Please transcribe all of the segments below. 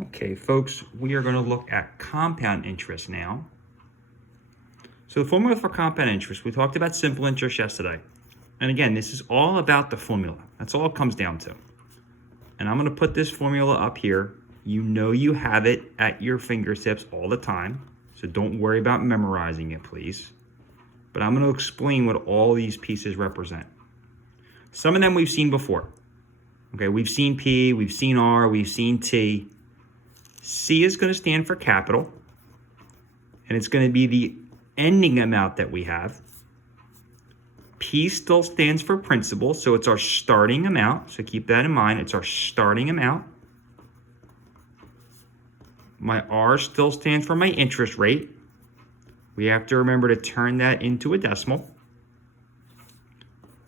Okay, folks, we are going to look at compound interest now. So the formula for compound interest, we talked about simple interest yesterday. And again, this is all about the formula. That's all it comes down to. And I'm going to put this formula up here. You know you have it at your fingertips all the time. So don't worry about memorizing it, please. But I'm going to explain what all these pieces represent. Some of them we've seen before. Okay, we've seen P, we've seen R, we've seen T. C is going to stand for capital, and it's going to be the ending amount that we have. P still stands for principal, so it's our starting amount. So keep that in mind. It's our starting amount. My R still stands for my interest rate. We have to remember to turn that into a decimal.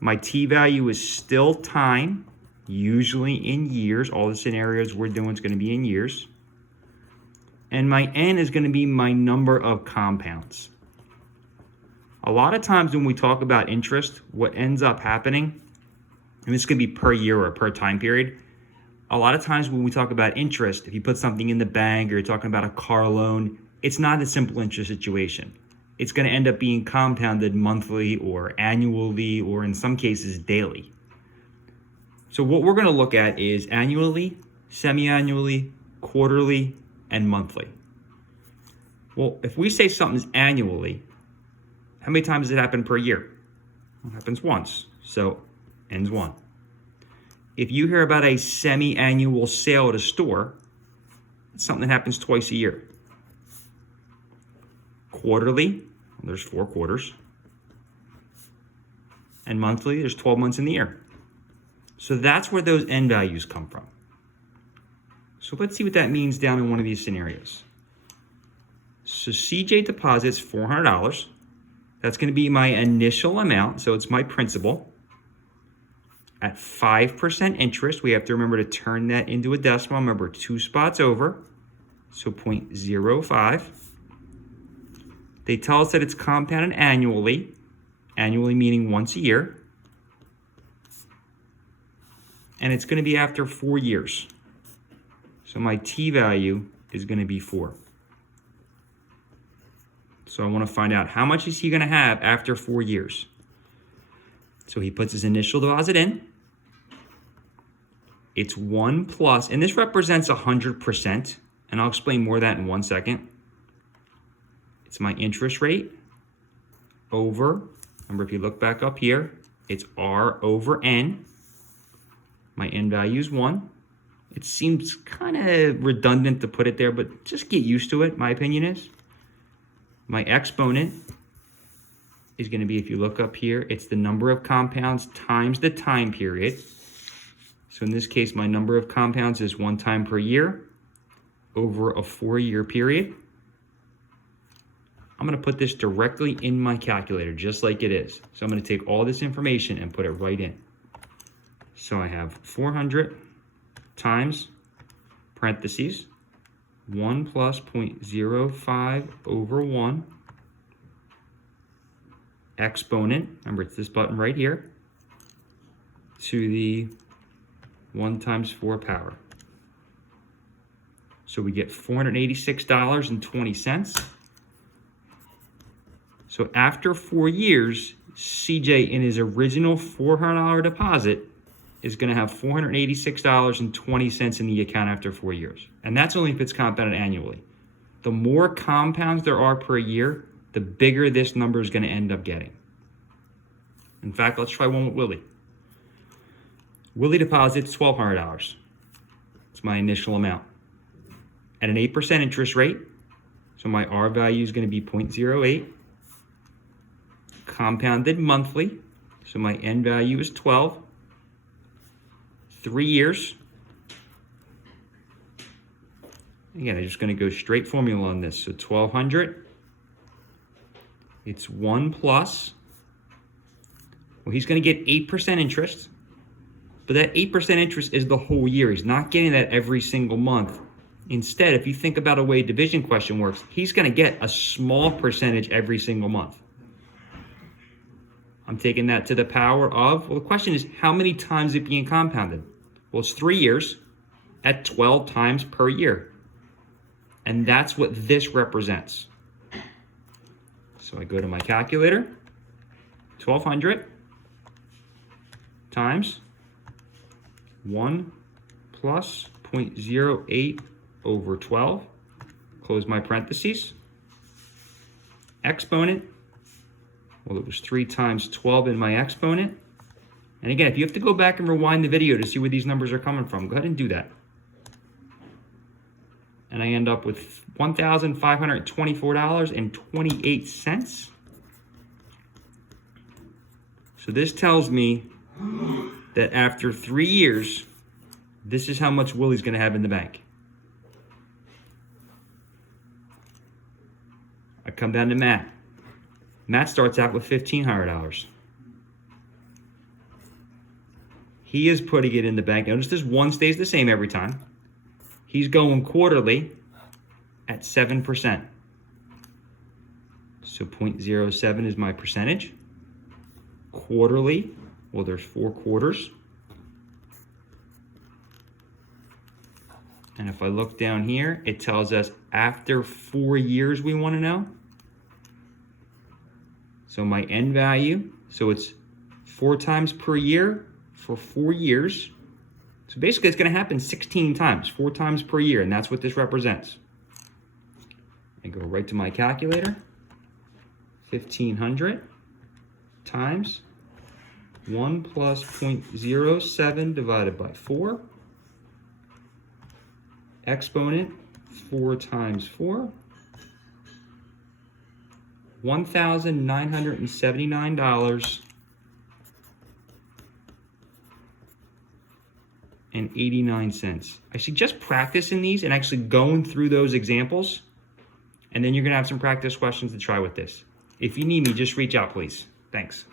My T value is still time, usually in years. All the scenarios we're doing is going to be in years. And my N is going to be my number of compounds. A lot of times when we talk about interest, what ends up happening, and this could be per year or per time period, a lot of times when we talk about interest, if you put something in the bank or you're talking about a car loan, it's not a simple interest situation. It's going to end up being compounded monthly or annually or in some cases daily. So what we're going to look at is annually, semi-annually, quarterly, and monthly. Well, if we say something's annually, how many times does it happen per year? It happens once, so ends one. If you hear about a semi-annual sale at a store, it's something that happens twice a year. Quarterly, there's 4 quarters. And monthly, there's 12 months in the year. So that's where those end values come from. So let's see what that means down in one of these scenarios. So CJ deposits $400. That's going to be my initial amount, so it's my principal. At 5% interest, we have to remember to turn that into a decimal. Remember, 2 spots over, so 0.05. They tell us that it's compounded annually meaning once a year. And it's going to be after 4 years. So my T value is going to be 4. So I want to find out how much is he going to have after 4 years. So he puts his initial deposit in. It's 1 plus, and this represents 100%, and I'll explain more of that in 1 second. It's my interest rate over, remember if you look back up here, it's R over N. My N value is 1. It seems kind of redundant to put it there, but just get used to it, my opinion is. My exponent is going to be, if you look up here, it's the number of compounds times the time period. So in this case, my number of compounds is 1 time per year over a 4-year period. I'm going to put this directly in my calculator, just like it is. So I'm going to take all this information and put it right in. So I have 400 times, parentheses, 1 plus 0.05 over 1, exponent, remember it's this button right here, to the 1 times 4 power. So we get $486.20. So after 4 years, CJ in his original $400 deposit is going to have $486.20 in the account after 4 years. And that's only if it's compounded annually. The more compounds there are per year, the bigger this number is going to end up getting. In fact, let's try one with Willie. Willie deposits $1,200. It's my initial amount. At an 8% interest rate, so my R value is going to be 0.08. Compounded monthly, so my N value is 12. 3 years. Again, I'm just going to go straight formula on this. So 1,200. It's 1 plus. Well, he's going to get 8% interest. But that 8% interest is the whole year. He's not getting that every single month. Instead, if you think about a way division question works, he's going to get a small percentage every single month. I'm taking that to the power of, well, the question is, how many times is it being compounded? Well, it's 3 years at 12 times per year. And that's what this represents. So I go to my calculator, 1200 times 1 plus 0.08 over 12, close my parentheses, exponent, well, it was 3 times 12 in my exponent. And again, if you have to go back and rewind the video to see where these numbers are coming from, go ahead and do that. And I end up with $1,524.28. So this tells me that after 3 years, this is how much Willie's going to have in the bank. I come down to Matt. Matt starts out with $1,500. He is putting it in the bank. Notice this one stays the same every time. He's going quarterly at 7%. So 0.07 is my percentage. Quarterly, well, there's 4 quarters. And if I look down here, it tells us after 4 years we want to know. So my end value, so it's 4 times per year for 4 years. So basically it's going to happen 16 times, 4 times per year, and that's what this represents. I go right to my calculator, 1,500 times 1 plus 0.07 divided by 4, exponent 4 times 4, $1,979.89. I suggest practicing these and actually going through those examples, and then you're going to have some practice questions to try with this. If you need me, just reach out, please. Thanks.